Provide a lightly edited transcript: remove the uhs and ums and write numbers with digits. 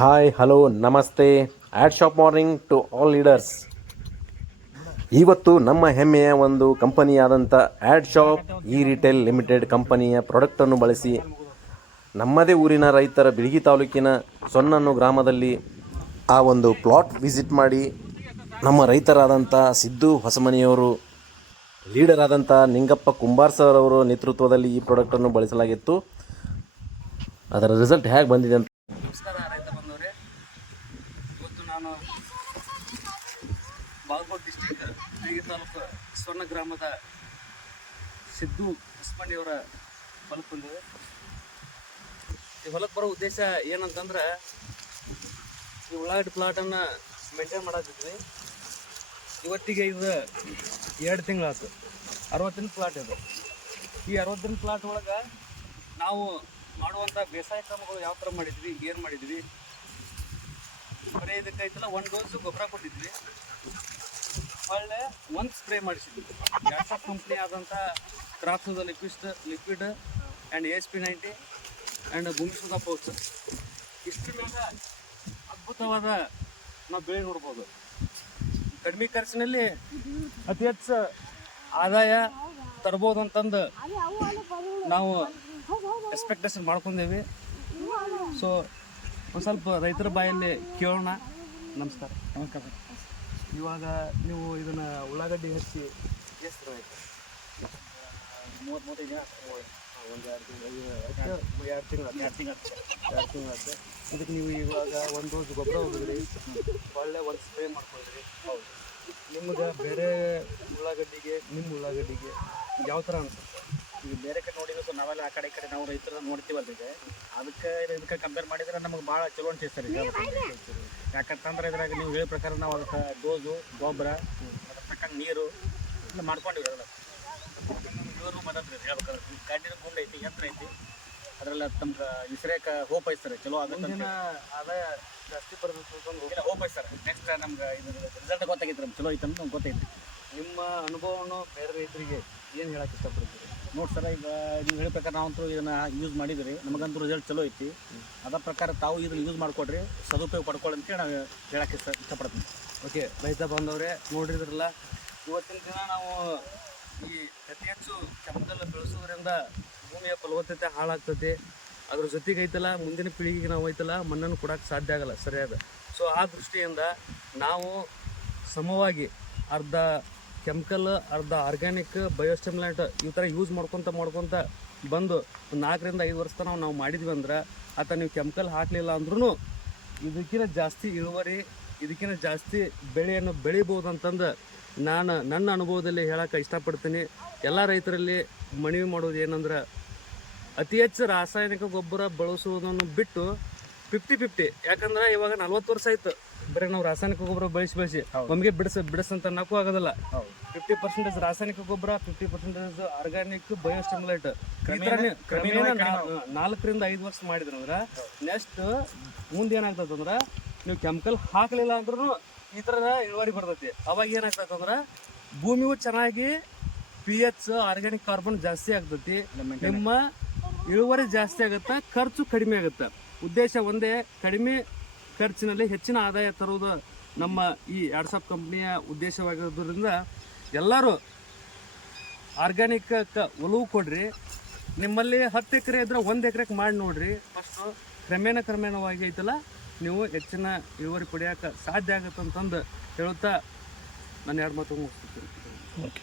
Hi hello ನಮಸ್ತೆ. Ad shop morning to all leaders. ಇವತ್ತು ನಮ್ಮ ಹೆಮ್ಮೆಯ ಒಂದು ಕಂಪನಿಯಾದಂಥ ad shop e retail limited ಕಂಪನಿಯ ಪ್ರಾಡಕ್ಟನ್ನು ಬಳಸಿ ನಮ್ಮದೇ ಊರಿನ ರೈತರ ಬಿಳಿಗಿ ತಾಲೂಕಿನ ಸೊನ್ನನ್ನು ಗ್ರಾಮದಲ್ಲಿ ಆ ಒಂದು ಪ್ಲಾಟ್ ವಿಸಿಟ್ ಮಾಡಿ ನಮ್ಮ ರೈತರಾದಂಥ ಸಿದ್ದು ಹೊಸಮನಿಯವರು, ಲೀಡರ್ ಆದಂಥ ನಿಂಗಪ್ಪ ಕುಂಬಾರ್ ಸರ್ ಅವರ ನೇತೃತ್ವದಲ್ಲಿ ಈ ಪ್ರಾಡಕ್ಟನ್ನು ಬಳಸಲಾಗಿತ್ತು. ಅದರ ರಿಸಲ್ಟ್ ಹೇಗೆ ಬಂದಿದೆ ಅಂತ. ನಮಸ್ಕಾರ ರೈತ ಬಂದವರೇ. ಇವತ್ತು ನಾನು ಬಾಗಲಕೋಟೆ ಡಿಸ್ಟಿಕ್ ಬಿಳಿಗಿ ತಾಲೂಕು ಸ್ವರ್ಣ ಗ್ರಾಮದ ಸಿದ್ದು ಹೊಸಮನಿಯವರ ಹೊಲಕ್ಕೆ ಬಂದಿವೆ. ಈ ಹೊಲಕ್ಕೆ ಬರೋ ಉದ್ದೇಶ ಏನಂತಂದ್ರೆ, ಈ ಉಳ್ಳಾಗಡ್ಡಿ ಪ್ಲಾಟನ್ನು ಮೇಂಟೈನ್ ಮಾಡಾಕಿದ್ವಿ. ಇವತ್ತಿಗೆ ಇದು 2 ತಿಂಗಳಾಯ್ತು. 60 ದಿನ ಪ್ಲಾಟ್ ಇದು. ಈ 60 ದಿನ ಪ್ಲಾಟ್ ಒಳಗೆ ನಾವು ಮಾಡುವಂಥ ಬೇಸಾಯ ಕ್ರಮಗಳು ಯಾವ ಥರ ಮಾಡಿದ್ವಿ, ಏನು ಮಾಡಿದ್ವಿ, ಬರೀ ಇದಕ್ಕೈತಲ್ಲ 1 ಡೋಸು ಗೊಬ್ಬರ ಕೊಟ್ಟಿದ್ವಿ, ಒಳ್ಳೆ 1 ಸ್ಪ್ರೇ ಮಾಡಿಸಿದ್ವಿ. ಗ್ಯಾಸಪ್ ಕಂಪ್ನಿ ಆದಂಥ crops liquid and ASP90 and Bhumisudha pouch. ಇಷ್ಟು ಮೇಲೆ ಅದ್ಭುತವಾದ ನಾವು ಬೆಳೆ ನೋಡ್ಬೋದು. ಕಡಿಮೆ ಖರ್ಚಿನಲ್ಲಿ ಅತಿ ಹೆಚ್ಚು ಆದಾಯ ತರ್ಬೋದು ಅಂತಂದು ನಾವು ಎಕ್ಸ್ಪೆಕ್ಟೇಷನ್ ಮಾಡ್ಕೊಂಡೇವಿ. ಸೊ ಒಂದು ಸ್ವಲ್ಪ ರೈತರ ಬಾಯಲ್ಲಿ ಕೇಳೋಣ. ನಮಸ್ಕಾರ. ಇವಾಗ ನೀವು ಇದನ್ನು ಉಳ್ಳಾಗಡ್ಡಿ ಹಚ್ಚಿ ಎಷ್ಟು ಆಯಿತು? 30-35 ದಿನ. ಒಂದು 2 ತಿಂಗಳು. ಇದಕ್ಕೆ ನೀವು ಇವಾಗ 1 ಡೋಸ್ ಗೊಬ್ಬರ ಹೋಗಿದ್ರಿ, ಒಳ್ಳೆ 1 ಸ್ಪ್ರೇ ಮಾಡ್ಕೊಂಡ್ರಿ. ಹೌದು. ನಿಮ್ಗೆ ಬೇರೆ ಉಳ್ಳಾಗಡ್ಡಿಗೆ ನಿಮ್ಮ ಉಳ್ಳಾಗಡ್ಡಿಗೆ ಯಾವ ಥರ ಅನ್ಸುತ್ತೆ? ಈಗ ಬೇರೆ ಕಡೆ ನೋಡಿದ್ರೆ ಸೊ ನಾವೆಲ್ಲ ಆ ಕಡೆ ಈ ಕಡೆ ನಾವು ರೈತರ ನೋಡ್ತೀವಲ್ಲ, ಈಗ ಅದಕ್ಕೆ ಇದಕ್ಕೆ ಕಂಪೇರ್ ಮಾಡಿದ್ರೆ ನಮಗೆ ಭಾಳ ಚಲೋ ಅನ್ಸುತ್ತೆ ಸರ್. ಯಾಕಂತಂದ್ರೆ ಇದ್ರಾಗ ನೀವು ಹೇಳೋ ಪ್ರಕಾರ ನಾವು ಅದಕ್ಕೆ ಡೋಸು ಗೊಬ್ಬರ ಅದ್ರ ತಕ್ಕಂಗೆ ನೀರು ಎಲ್ಲ ಮಾಡ್ಕೊಂಡಿವಿ. ಅದೆಲ್ಲ ನೀರು ಮದದ್ರಿ ಹೇಳ್ಬೇಕಾದ್ರೆ ಗಂಡಿನ ಗುಂಡು ಐತಿ, ಯಂತ್ರ ಐತಿ, ಅದರೆಲ್ಲ ತಮ್ಗೆ ಇಸ್ರೇಕ ಹೋಪ್ ಐತೆ ಸರ್. ಚಲೋ ಮುಂದಿನ ಆದಾಯ ಜಾಸ್ತಿ ಬರಬೇಕು ಹೋಪ್ ಐತೆ ಸರ್. ನೆಕ್ಸ್ಟ್ ನಮ್ಗೆ ಇದು ರಿಸಲ್ಟ್ ಗೊತ್ತಾಗೈತೆ, ನಮ್ಗೆ ಚಲೋ ಐತೆ ಅಂತ ನಮ್ಗೆ ಗೊತ್ತೈತಿ. ನಿಮ್ಮ ಅನುಭವವನ್ನು ಬೇರೆ ರೈತರಿಗೆ ಏನು ಹೇಳಕ್ಕೆ ಇಷ್ಟಪಡ್ತೀರಿ? ನೋಡಿ ಸರ್, ಈಗ ನೀವು ಹೇಳೋ ಪ್ರಕಾರ ನಾವಂತೂ ಇದನ್ನು ಯೂಸ್ ಮಾಡಿದ್ರಿ, ನಮಗಂತೂ ರಿಸಲ್ಟ್ ಚಲೋ ಐತಿ. ಅದ ಪ್ರಕಾರ ತಾವು ಇದನ್ನು ಯೂಸ್ ಮಾಡ್ಕೊಡ್ರಿ, ಸದುಪಯೋಗ ಪಡ್ಕೊಳ್ಳಿ ಅಂತೇಳಿ ನಾವು ಹೇಳಕ್ಕೆ ಇಷ್ಟಪಡ್ತೀನಿ. ಓಕೆ ರೈತ ಬಾಂಧವರೇ, ನೋಡಿದ್ರಲ್ಲ, ಇವತ್ತಿನ ದಿನ ನಾವು ಈ ಅತಿ ಹೆಚ್ಚು ಕೆಮಿಕಲ್ ಬೆಳೆಸೋದ್ರಿಂದ ಭೂಮಿಯ ಫಲವತ್ತತೆ ಹಾಳಾಗ್ತದೆ. ಅದ್ರ ಜೊತೆಗೆ ಐತಲ್ಲ, ಮುಂದಿನ ಪೀಳಿಗೆಗೆ ನಾವು ಐತಲ್ಲ ಮಣ್ಣನ್ನು ಕೊಡೋಕ್ಕೆ ಸಾಧ್ಯ ಆಗಲ್ಲ ಸರಿಯಾದ. ಸೊ ಆ ದೃಷ್ಟಿಯಿಂದ ನಾವು ಸಮವಾಗಿ ಅರ್ಧ ಕೆಮಿಕಲ್, ಅರ್ಧ ಆರ್ಗ್ಯಾನಿಕ್, ಬಯೋಸ್ಟಿಮ್ಯುಲೆಂಟ್ ಈ ಥರ ಯೂಸ್ ಮಾಡ್ಕೊತ ಬಂದು 4-5 ವರ್ಷ ತನಕ ನಾವು ಮಾಡಿದ್ವಿ ಅಂದ್ರೆ, ಅಥವಾ ನೀವು ಕೆಮಿಕಲ್ ಹಾಕಲಿಲ್ಲ ಅಂದ್ರೂ ಇದಕ್ಕಿಂತ ಜಾಸ್ತಿ ಇಳುವರಿ, ಇದಕ್ಕಿಂತ ಜಾಸ್ತಿ ಬೆಳೆಯನ್ನು ಬೆಳಿಬೋದು ಅಂತಂದು ನನ್ನ ಅನುಭವದಲ್ಲಿ ಹೇಳೋಕೆ ಇಷ್ಟಪಡ್ತೀನಿ. ಎಲ್ಲ ರೈತರಲ್ಲಿ ಮನವಿ ಮಾಡೋದು ಏನಂದ್ರೆ, ಅತಿ ಹೆಚ್ಚು ರಾಸಾಯನಿಕ ಗೊಬ್ಬರ ಬಳಸುವುದನ್ನು ಬಿಟ್ಟು 50-50. ಯಾಕಂದ್ರೆ ಇವಾಗ 40 ವರ್ಷ ಆಯ್ತು ಬರೀ ನಾವು ರಾಸಾಯನಿಕ ಗೊಬ್ಬರ ಬಳಸಿ ಒಮ್ಮೆಗೆ ಬಿಡಿಸಂತ ಅನ್ನೋಕ್ಕೂ ಆಗೋದಿಲ್ಲ. 50% ರಾಸಾಯನಿಕ ಗೊಬ್ಬರ, 50% ಆರ್ಗ್ಯಾನಿಕ್, ಬಯೋಸ್ಟಿಮ್ಯುಲೆಂಟ್. ಕ್ರಮೇಣ 4-5 ವರ್ಷ ಮಾಡಿದ್ರಂದ್ರೆ ನೆಕ್ಸ್ಟ್ ಮುಂದೆ ಏನಾಗ್ತದಂದ್ರೆ, ನೀವು ಕೆಮಿಕಲ್ ಹಾಕಲಿಲ್ಲ ಅಂದ್ರೂ ಈ ಥರ ಇಳುವರಿ ಬರ್ತೈತಿ. ಅವಾಗ ಏನಾಗ್ತದಂದ್ರೆ ಭೂಮಿಯೂ ಚೆನ್ನಾಗಿ pH, ಆರ್ಗ್ಯಾನಿಕ್ ಕಾರ್ಬನ್ ಜಾಸ್ತಿ ಆಗ್ತೈತಿ, ನಿಮ್ಮ ಇಳುವರಿ ಜಾಸ್ತಿ ಆಗುತ್ತೆ, ಖರ್ಚು ಕಡಿಮೆ ಆಗುತ್ತೆ. ಉದ್ದೇಶ ಒಂದೇ, ಕಡಿಮೆ ಖರ್ಚಿನಲ್ಲಿ ಹೆಚ್ಚಿನ ಆದಾಯ ತರುವುದು ನಮ್ಮ ಈ ಆ್ಯಡ್ ಶಾಪ್ ಕಂಪ್ನಿಯ ಉದ್ದೇಶವಾಗಿರೋದ್ರಿಂದ ಎಲ್ಲರೂ ಆರ್ಗ್ಯಾನಿಕಕ್ಕೆ ಒಲವು ಕೊಡ್ರಿ. ನಿಮ್ಮಲ್ಲಿ 10 ಎಕರೆ ಇದ್ರೆ 1 ಎಕರೆಗೆ ಮಾಡಿ ನೋಡ್ರಿ. ಫಸ್ಟು ಕ್ರಮೇಣವಾಗಿ ಐತಲ್ಲ, ನೀವು ಹೆಚ್ಚಿನ ಇಳುವರಿ ಪಡೆಯೋಕೆ ಸಾಧ್ಯ ಆಗುತ್ತೆ ಅಂತಂದು ಹೇಳುತ್ತಾ ನಾನು 2 ಮಾತು ಮುಗಿಸ್ತೀನಿ. ಓಕೆ.